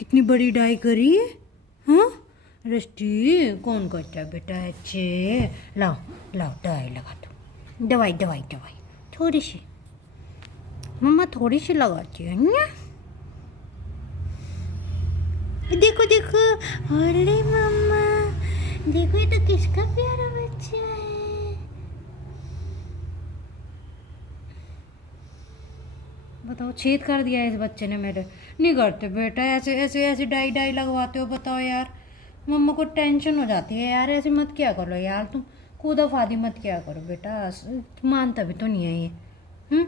कितनी बड़ी डाई करी है। हाँ रष्टी कौन करता है बेटा अच्छे। लाओ लाओ दवाई लगा दो। दवाई दवाई दवाई थोड़ी सी मम्मा थोड़ी सी लगाती है ना। देखो देखो अरे मम्मा देखो ये तो किसका प्यारा बच्चा है। बताओ छेद कर दिया इस बच्चे ने मेरे। नहीं करते बेटा ऐसे ऐसे ऐसे डाई डाई लगवाते हो। बताओ यार मम्मा को टेंशन हो जाती है यार। ऐसे मत क्या करो यार तुम। कूदा फादी मत क्या करो बेटा। मानता भी तो नहीं है ये।